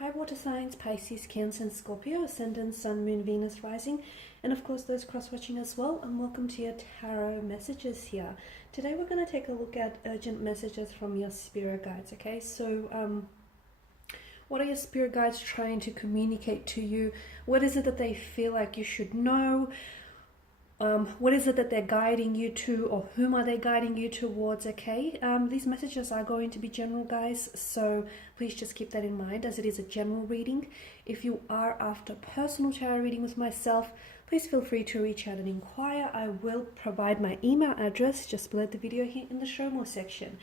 Hi water signs, Pisces, Cancer and Scorpio, Ascendant, Sun, Moon, Venus, Rising, and of course those cross-watching as well, and welcome to your tarot messages here. Today we're going to take a look at urgent messages from your spirit guides, okay? So what are your spirit guides trying to communicate to you? What is it that they feel like you should know? What is it that they're guiding you to, or whom are they guiding you towards, okay? These messages are going to be general, guys, so please just keep that in mind as it is a general reading. If you are after personal tarot reading with myself, please feel free to reach out and inquire. I will provide my email address just below the video here in the show more section.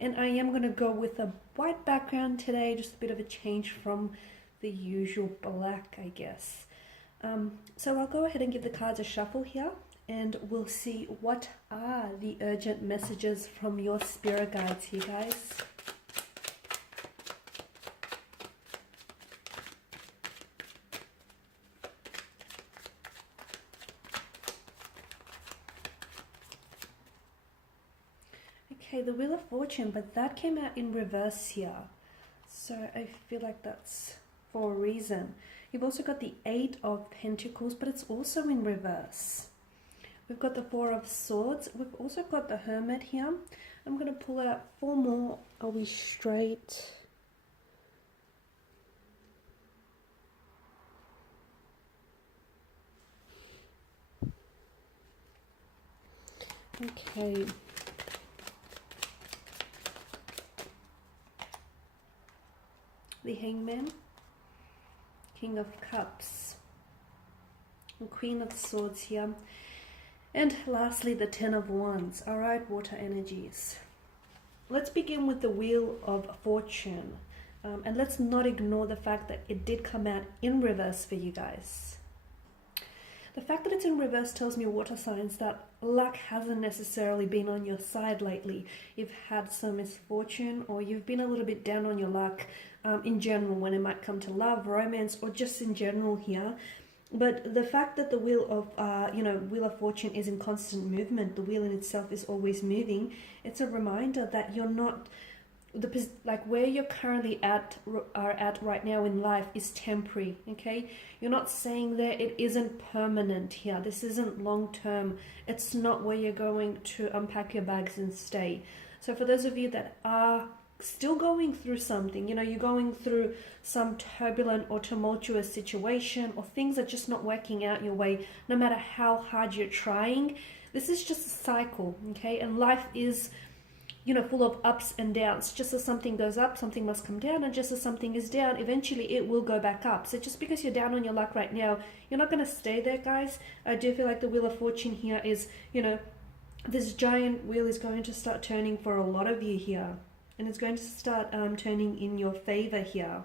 And I am going to go with a white background today, just a bit of a change from the usual black, I guess. So I'll go ahead and give the cards a shuffle here, and we'll see what are the urgent messages from your spirit guides here, guys. Okay, the Wheel of Fortune, but that came out in reverse here. So I feel like that's for a reason. You've also got the Eight of Pentacles, but it's also in reverse. We've got the Four of Swords. We've also got the Hermit here. I'm going to pull out four more. Are we straight? Okay. The Hangman, King of Cups, and Queen of Swords here, and lastly the Ten of Wands. All right, water energies. Let's begin with the Wheel of Fortune, and let's not ignore the fact that it did come out in reverse for you guys. The fact that it's in reverse tells me, water signs, that luck hasn't necessarily been on your side lately. You've had some misfortune, or you've been a little bit down on your luck in general when it might come to love, romance, or just in general here. But the fact that the Wheel of, Wheel of Fortune is in constant movement, the wheel in itself is always moving, it's a reminder that you're not, like where you're currently at right now in life is temporary, okay? You're not saying that it isn't permanent here. This isn't long term. It's not where you're going to unpack your bags and stay. So for those of you that are still going through something, you know, you're going through some turbulent or tumultuous situation, or things are just not working out your way, no matter how hard you're trying, this is just a cycle, okay? And life is, you know, full of ups and downs. Just as something goes up, something must come down, and just as something is down, eventually it will go back up. So just because you're down on your luck right now, you're not going to stay there, guys. I do feel like the Wheel of Fortune here is, you know, this giant wheel is going to start turning for a lot of you here, and it's going to start turning in your favor here.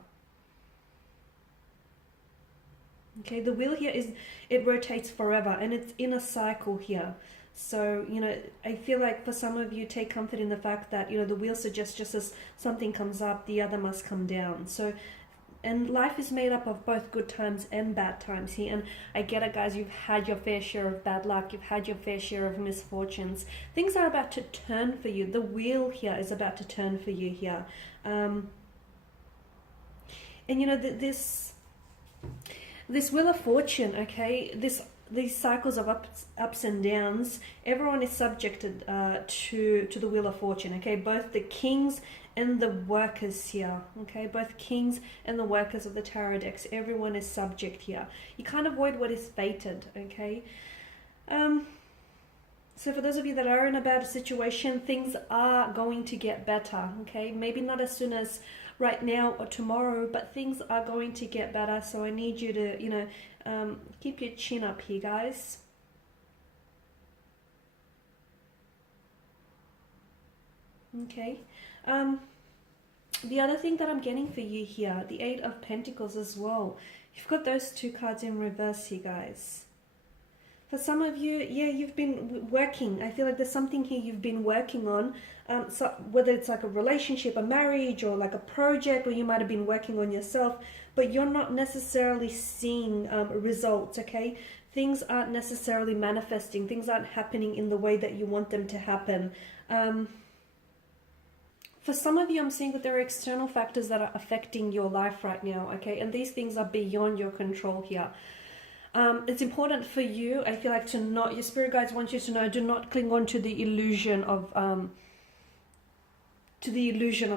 Okay, the wheel here is, it rotates forever, and it's in a cycle here. So, you know, I feel like for some of you, take comfort in the fact that, you know, the wheel suggests just as something comes up, the other must come down. So, and life is made up of both good times and bad times here. And I get it, guys, you've had your fair share of bad luck. You've had your fair share of misfortunes. Things are about to turn for you. The wheel here is about to turn for you here. And, you know, this Wheel of Fortune, okay, these cycles of ups and downs, everyone is subjected to the Wheel of Fortune, okay? Both the kings and the workers here, okay? Both kings and the workers of the tarot decks, everyone is subject here. You can't avoid what is fated, okay? So for those of you that are in a bad situation, things are going to get better, okay? Maybe not as soon as right now or tomorrow, but things are going to get better. So I need you to, you know, keep your chin up here, guys. Okay. The other thing that I'm getting for you here, the Eight of Pentacles as well. You've got those two cards in reverse here, guys. For some of you, yeah, you've been working. I feel like there's something here you've been working on. So whether it's like a relationship, a marriage, or like a project, or you might have been working on yourself, but you're not necessarily seeing results, okay? Things aren't necessarily manifesting. Things aren't happening in the way that you want them to happen. for some of you, I'm seeing that there are external factors that are affecting your life right now, okay? And these things are beyond your control here. It's important for you, I feel like, to not, your spirit guides want you to know, do not cling on to the illusion of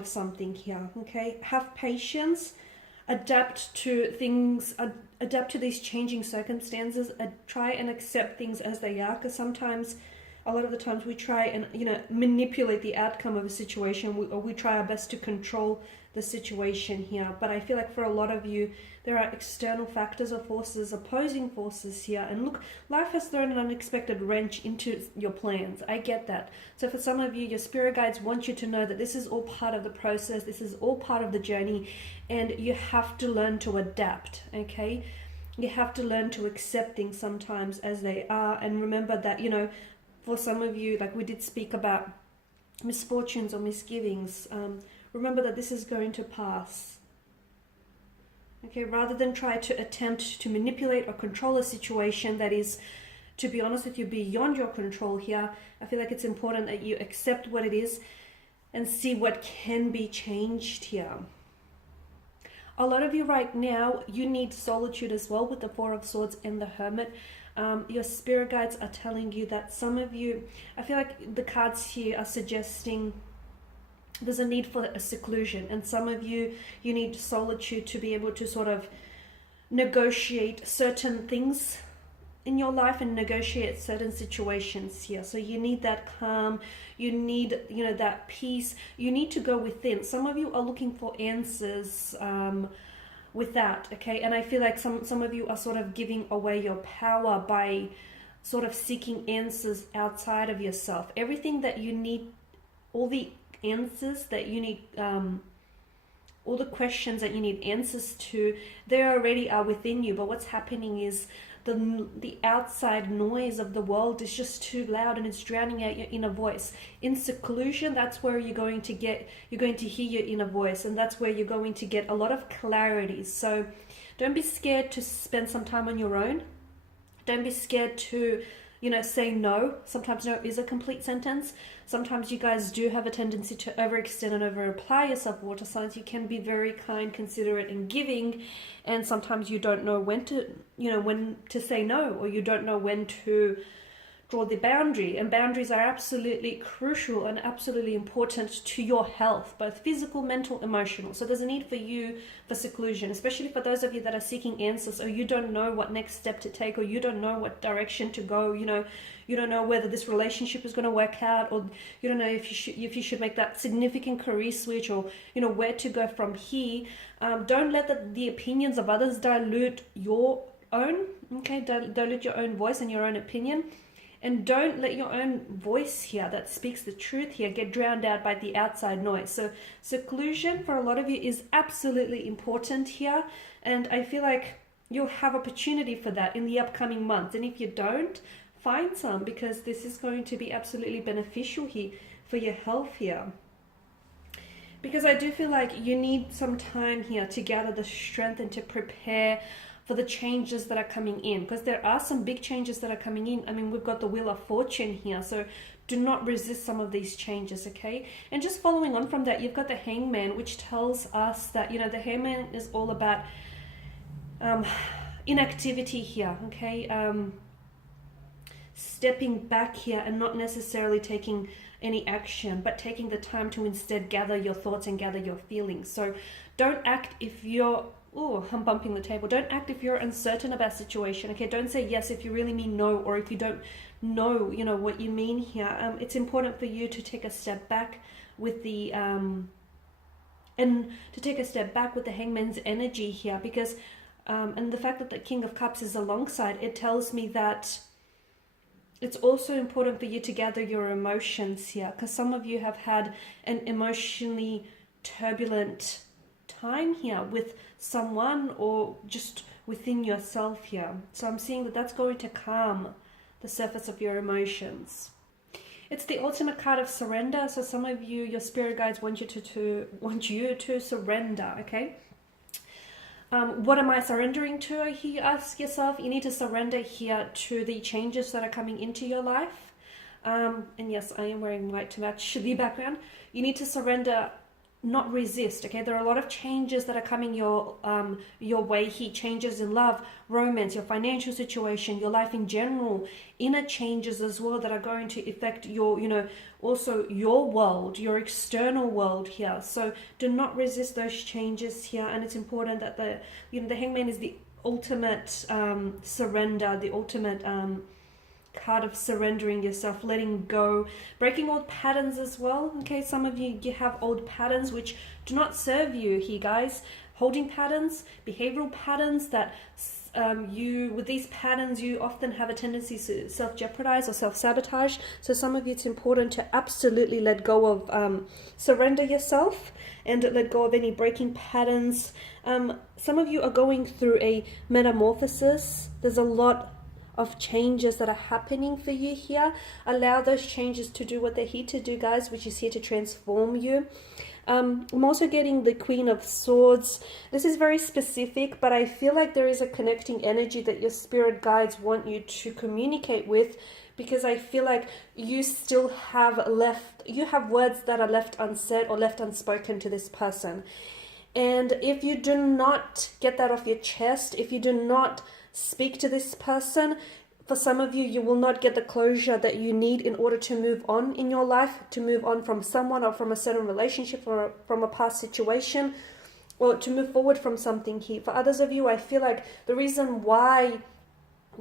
something here, okay? Have patience, adapt to things, adapt to these changing circumstances, try and accept things as they are, because sometimes, a lot of the times, we try and, you know, manipulate the outcome of a situation, or we try our best to control the situation here. But I feel like for a lot of you, there are external factors or forces, opposing forces here. And look, life has thrown an unexpected wrench into your plans. I get that. So for some of you, your spirit guides want you to know that this is all part of the process. This is all part of the journey. And you have to learn to adapt, okay? You have to learn to accept things sometimes as they are. And remember that, you know, for some of you, like we did speak about misfortunes or misgivings, remember that this is going to pass. Okay, rather than try to attempt to manipulate or control a situation that is, to be honest with you, beyond your control here, I feel like it's important that you accept what it is and see what can be changed here. A lot of you right now, you need solitude as well with the Four of Swords and the Hermit. Your spirit guides are telling you that some of you, I feel like the cards here are suggesting there's a need for a seclusion, and some of you, you need solitude to be able to sort of negotiate certain things in your life and negotiate certain situations here. So you need that calm, you need, you know, that peace, you need to go within. Some of you are looking for answers with that, okay? And I feel like some of you are sort of giving away your power by sort of seeking answers outside of yourself. Everything that you need, all the answers that you need, all the questions that you need answers to, they already are within you. But what's happening is the outside noise of the world is just too loud and it's drowning out your inner voice. In seclusion, that's where you're going to hear your inner voice, and that's where you're going to get a lot of clarity. So don't be scared to spend some time on your own. Don't be scared to, you know, say no. Sometimes no is a complete sentence. Sometimes you guys do have a tendency to overextend and over-apply yourself, water signs. You can be very kind, considerate, and giving, and sometimes you don't know when to, you know, when to say no, or you don't know when to draw the boundary. And boundaries are absolutely crucial and absolutely important to your health, both physical, mental, emotional. So there's a need for you for seclusion, especially for those of you that are seeking answers, or you don't know what next step to take, or you don't know what direction to go. You know, you don't know whether this relationship is going to work out, or you don't know if you should make that significant career switch, or, you know, where to go from here. Don't let the opinions of others dilute your own, okay? Dilute your own voice and your own opinion. And don't let your own voice here that speaks the truth here get drowned out by the outside noise. So seclusion for a lot of you is absolutely important here. And I feel like you'll have opportunity for that in the upcoming months. And if you don't, find some, because this is going to be absolutely beneficial here for your health here. Because I do feel like you need some time here to gather the strength and to prepare for the changes that are coming in, because there are some big changes that are coming in. I mean, we've got the Wheel of Fortune here, so do not resist some of these changes, okay? And just following on from that, you've got the Hangman, which tells us that, you know, the Hangman is all about inactivity here, okay? Stepping back here and not necessarily taking any action, but taking the time to instead gather your thoughts and gather your feelings. So don't act if you're, oh, I'm bumping the table. Don't act if you're uncertain about a situation, okay? Don't say yes if you really mean no, or if you don't know, you know, what you mean here. It's important for you to take a step back with the, and to take a step back with the Hangman's energy here, because, and the fact that the King of Cups is alongside, it tells me that it's also important for you to gather your emotions here, because some of you have had an emotionally turbulent time here with someone or just within yourself here. So I'm seeing that that's going to calm the surface of your emotions. It's the ultimate card of surrender. So some of you, your spirit guides want you to surrender, okay? What am I surrendering to? Here you ask yourself. You need to surrender here to the changes that are coming into your life. And yes, I am wearing white to match the background. You need to surrender not resist. Okay, there are a lot of changes that are coming your way here. Changes in love, romance, your financial situation, your life in general, inner changes as well that are going to affect your, also your world, your external world here. So do not resist those changes here. And it's important that the Hangman is the ultimate surrender, the ultimate card of surrendering yourself, letting go, breaking old patterns as well. Okay, some of you have old patterns which do not serve you here, guys. Holding patterns, behavioral patterns that with these patterns you often have a tendency to self-jeopardize or self-sabotage. So some of you, it's important to absolutely let go of surrender yourself and let go of any breaking patterns. Some of you are going through a metamorphosis. There's a lot of changes that are happening for you here. Allow those changes to do what they're here to do, guys, which is here to transform you. I'm also getting the Queen of Swords. This is very specific, but I feel like there is a connecting energy that your spirit guides want you to communicate with, because I feel like you still have words that are left unsaid or left unspoken to this person. And if you do not get that off your chest, if you do not speak to this person, for some of you, you will not get the closure that you need in order to move on in your life, to move on from someone or from a certain relationship or from a past situation, or to move forward from something here. For others of you, I feel like the reason why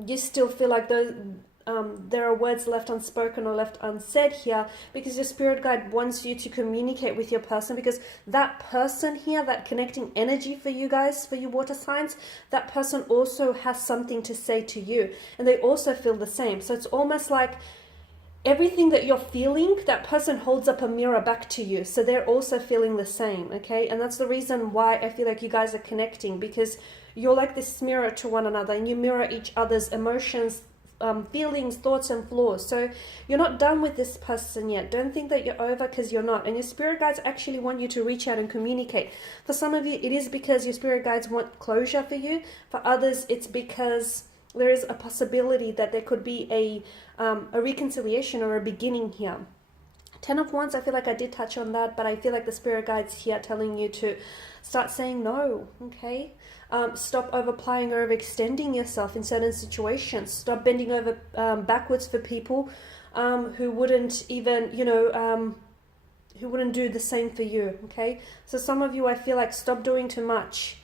you still feel like there are words left unspoken or left unsaid here, because your spirit guide wants you to communicate with your person, because that person here, that connecting energy for you guys, for you water signs, that person also has something to say to you, and they also feel the same. So it's almost like everything that you're feeling, that person holds up a mirror back to you, so they're also feeling the same. Okay, and that's the reason why I feel like you guys are connecting, because you're like this mirror to one another, and you mirror each other's emotions, feelings, thoughts, and flaws. So you're not done with this person yet. Don't think that you're over, because you're not. And your spirit guides actually want you to reach out and communicate. For some of you, it is because your spirit guides want closure for you. For others, it's because there is a possibility that there could be a reconciliation or a beginning here. 10 of Wands, I feel like I did touch on that, but I feel like the spirit guides here telling you to start saying no. Okay, stop overplaying or overextending yourself in certain situations. Stop bending over backwards for people who wouldn't even, who wouldn't do the same for you. Okay, so some of you, I feel like, stop doing too much.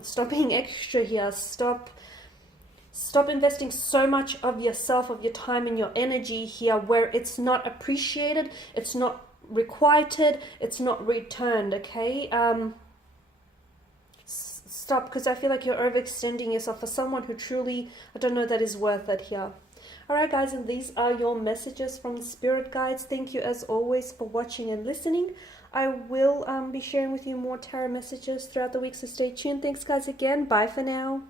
Stop being extra here. Stop investing so much of yourself, of your time and your energy here where it's not appreciated, it's not requited, it's not returned. Okay, stop, because I feel like you're overextending yourself for someone who truly, I don't know, that is worth it here. Alright guys, and these are your messages from the spirit guides. Thank you as always for watching and listening. I will be sharing with you more tarot messages throughout the week, so stay tuned. Thanks guys again. Bye for now.